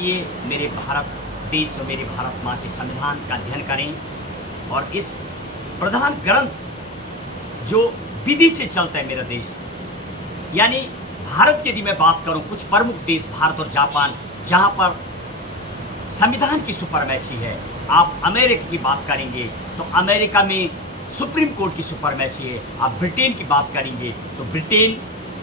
ये मेरे भारत देश और मेरे भारत माँ के संविधान का अध्ययन करें और इस प्रधान ग्रंथ जो विधि से चलता है मेरा देश, यानी भारत की यदि मैं बात करूं, कुछ प्रमुख देश भारत और जापान जहां पर संविधान की सुपरमैसी है। आप अमेरिका की बात करेंगे तो अमेरिका में सुप्रीम कोर्ट की सुपरमैसी है। आप ब्रिटेन की बात करेंगे तो ब्रिटेन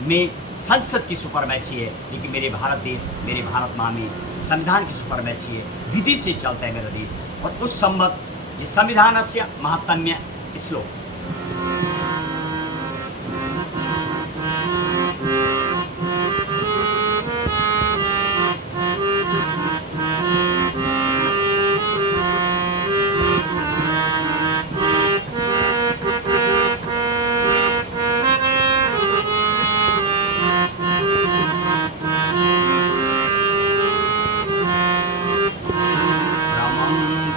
में संसद की सुपरमैसी है। लेकिन मेरे भारत देश, मेरे भारत माँ में संविधान की सुपरमैसी है। विधि से चलता है मेरा देश। और उस संबत ये संविधानस्य महात्म्य श्लोक।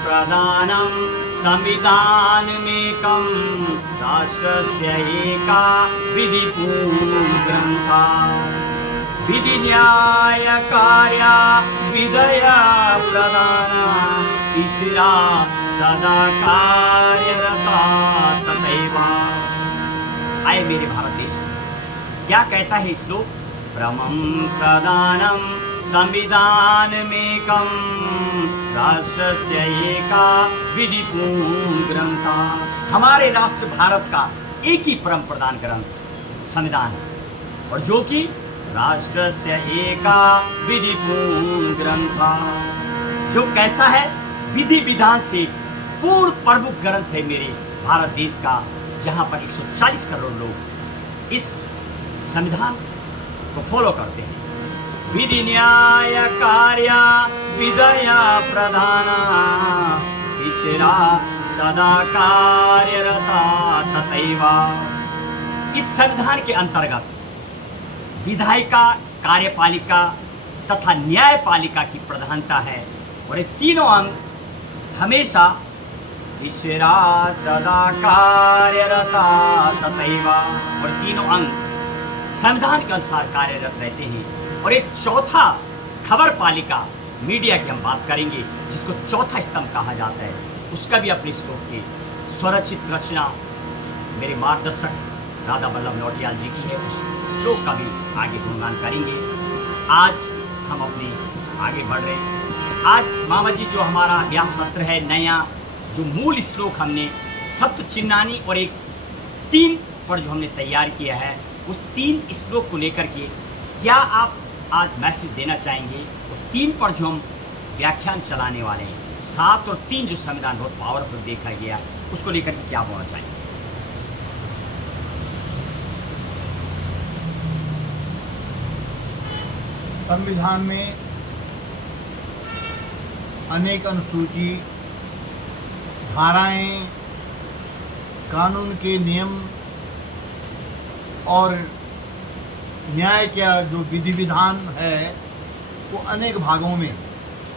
प्रधानं संविधानमेकं राष्ट्रस्य एका विधिपूर्वग्रन्था विधिन्यायकार्या विधया प्रधाना तीसरा सदा कार्यरता तथैव। आए मेरे भारत देश, क्या कहता है श्लोक? प्रमं प्रधानम संविधानमेकं राष्ट्रस्य एका विधिपूर्ण ग्रंथा। हमारे राष्ट्र भारत का एक ही परम प्रधान ग्रंथ संविधान है, और जो कि राष्ट्रस्य एका विधिपूर्ण ग्रंथा, जो कैसा है? विधि विधान से पूर्ण प्रमुख ग्रंथ है मेरे भारत देश का, जहां पर 140 करोड़ लोग इस संविधान को फॉलो करते हैं। विधि न्याय कार्य विधया प्रधाना तीसरा सदा कार्यरता तथैव। इस संविधान के अंतर्गत विधायिका, कार्यपालिका तथा न्यायपालिका की प्रधानता है, और ये तीनों अंग हमेशा तीसरा सदा कार्यरता तथैव, और तीनों अंग संविधान के अनुसार कार्यरत रहते हैं। और एक चौथा खबर पालिका, मीडिया की हम बात करेंगे, जिसको चौथा स्तंभ कहा जाता है, उसका भी अपने श्लोक की स्वरचित रचना मेरे मार्गदर्शक राधा वल्लभ लौटियाल जी की है। उस श्लोक का भी आगे गुणगान करेंगे। आज हम अपने आगे बढ़ रहे हैं। आज मामा जी जो हमारा अभ्यास सत्र है, नया जो मूल श्लोक हमने सप्त चिन्नानी और एक 3 पर जो हमने तैयार किया है, उस 3 श्लोक को लेकर के क्या आप आज मैसेज देना चाहेंगे? और 3 पर जो हम व्याख्यान चलाने वाले हैं, 7 और 3 जो संविधान बहुत पावरफुल देखा गया, उसको लेकर के क्या बोलना चाहिए? संविधान में अनेक अनुसूची, धाराएं, कानून के नियम और न्याय का जो विधि विधान है वो अनेक भागों में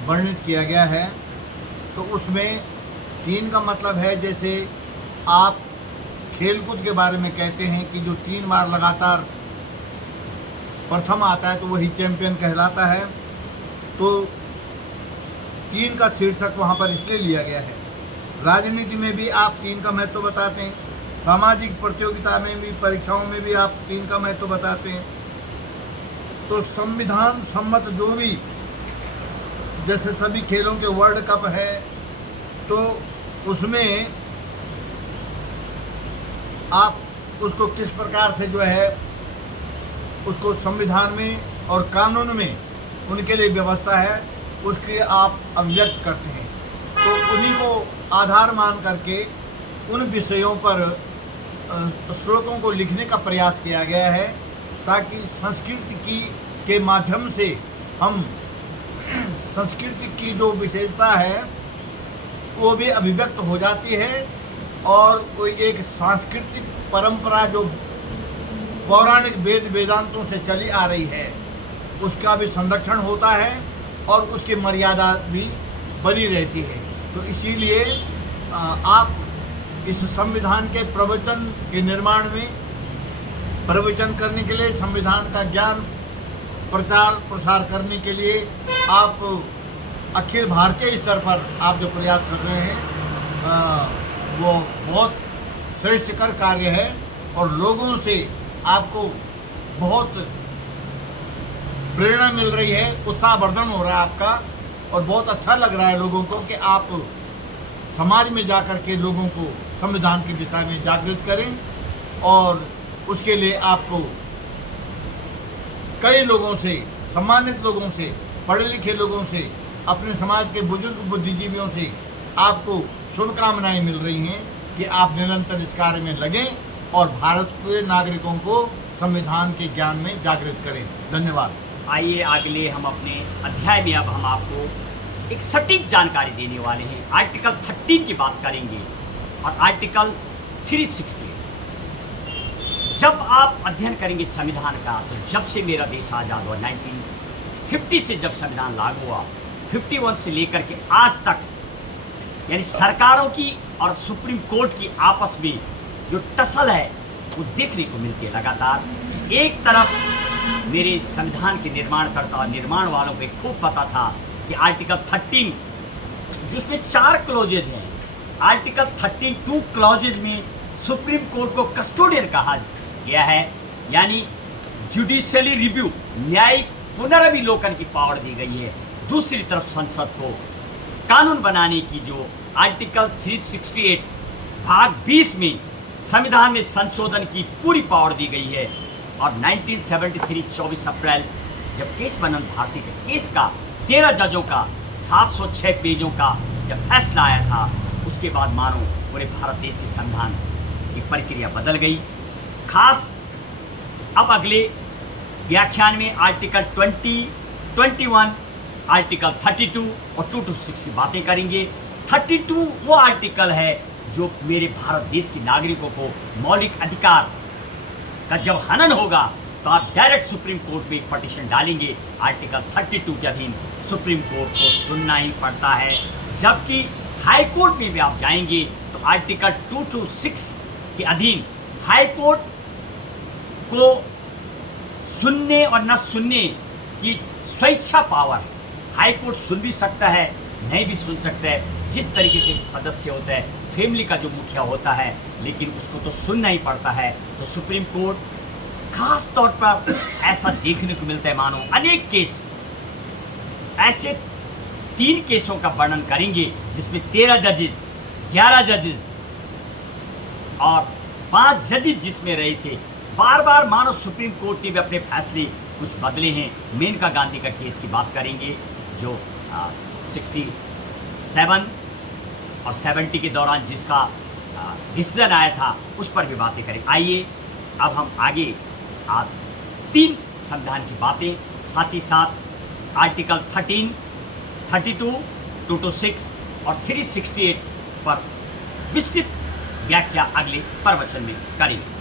वर्णित किया गया है। तो उसमें 3 का मतलब है, जैसे आप खेलकूद के बारे में कहते हैं कि जो 3 बार लगातार प्रथम आता है तो वही चैंपियन कहलाता है। तो 3 का शीर्षक वहाँ पर इसलिए लिया गया है। राजनीति में भी आप 3 का महत्व बताते हैं, सामाजिक प्रतियोगिता में भी, परीक्षाओं में भी आप 3 का महत्व बताते हैं। तो संविधान सम्मत जो भी, जैसे सभी खेलों के वर्ल्ड कप है, तो उसमें आप उसको किस प्रकार से जो है उसको संविधान में और कानून में उनके लिए व्यवस्था है, उसके आप अभिव्यक्त करते हैं। तो उन्हीं को आधार मान करके उन विषयों पर श्लोकों को लिखने का प्रयास किया गया है, ताकि संस्कृति के माध्यम से हम संस्कृति की जो विशेषता है वो भी अभिव्यक्त हो जाती है, और कोई एक सांस्कृतिक परंपरा जो पौराणिक वेद वेदांतों से चली आ रही है उसका भी संरक्षण होता है और उसकी मर्यादा भी बनी रहती है। तो इसीलिए आप इस संविधान के प्रवचन के निर्माण में, प्रवचन करने के लिए संविधान का ज्ञान प्रचार प्रसार करने के लिए आप अखिल भारतीय स्तर पर आप जो प्रयास कर रहे हैं वो बहुत श्रेष्ठकर कार्य है और लोगों से आपको बहुत प्रेरणा मिल रही है, उत्साहवर्धन हो रहा है आपका और बहुत अच्छा लग रहा है लोगों को कि आप समाज में जाकर के लोगों को संविधान की दिशा में जागृत करें और उसके लिए आपको कई लोगों से, सम्मानित लोगों से, पढ़े लिखे लोगों से, अपने समाज के बुजुर्ग बुद्धिजीवियों से आपको शुभकामनाएं मिल रही हैं कि आप निरंतर इस कार्य में लगें और भारत के नागरिकों को संविधान के ज्ञान में जागृत करें। धन्यवाद। आइए अगले हम अपने अध्याय में अब हम आपको एक सटीक जानकारी देने वाले हैं। आर्टिकल 13 की बात करेंगे और आर्टिकल 360। जब आप अध्ययन करेंगे संविधान का तो जब से मेरा देश आज़ाद हुआ 1950 से जब संविधान लागू हुआ 51 से लेकर के आज तक, यानी सरकारों की और सुप्रीम कोर्ट की आपस में जो टसल है वो देखने को मिलती है लगातार। एक तरफ मेरे संविधान के निर्माणकर्ता और निर्माण वालों को खूब पता था कि आर्टिकल 13 जिसमें 4 क्लॉजेज हैं, आर्टिकल 13(2) क्लॉजेज में सुप्रीम कोर्ट को कस्टोडियन कहा गया है, यानी जुडिशियली रिव्यू, न्यायिक पुनर्विलोकन की पावर दी गई है। दूसरी तरफ संसद को कानून बनाने की जो आर्टिकल 368 भाग 20 में संविधान में संशोधन की पूरी पावर दी गई है। और 1973 24 अप्रैल जब केस बनन भारती के केस का 13 जजों का 706 पेजों का जब फैसला आया था, उसके बाद मानो पूरे भारत देश के संविधान की प्रक्रिया बदल गई। खास अब अगले व्याख्यान में आर्टिकल 20, 21, आर्टिकल 32 और 226 की बातें करेंगे। 32 वो आर्टिकल है जो मेरे भारत देश के नागरिकों को मौलिक अधिकार का जब हनन होगा तो आप डायरेक्ट सुप्रीम कोर्ट में एक पटिशन डालेंगे। आर्टिकल 32 के अधीन सुप्रीम कोर्ट को सुनना ही पड़ता है, जबकि हाई कोर्ट में भी आप जाएंगे तो आर्टिकल 226 के अधीन हाई कोर्ट को सुनने और न सुनने की स्वेच्छा पावर है। हाई कोर्ट सुन भी सकता है, नहीं भी सुन सकता है। जिस तरीके से सदस्य होता है, फैमिली का जो मुखिया होता है, लेकिन उसको तो सुनना ही पड़ता है। तो सुप्रीम कोर्ट खास तौर पर ऐसा देखने को मिलता है, मानो अनेक केस, ऐसे 3 केसों का वर्णन करेंगे जिसमें 13 जजेस, 11 जजेस और 5 जजेस जिसमें रहे थे। बार बार मानो सुप्रीम कोर्ट ने भी अपने फैसले कुछ बदले हैं। मेनका गांधी का केस की बात करेंगे जो 67 और 70 के दौरान जिसका डिसीजन आया था, उस पर भी बातें करें। आइए अब हम आगे 3 संविधान की बातें, साथ ही साथ आर्टिकल 13, 32, 226 और 368 पर विस्तृत व्याख्या अगले प्रवचन में करेंगे।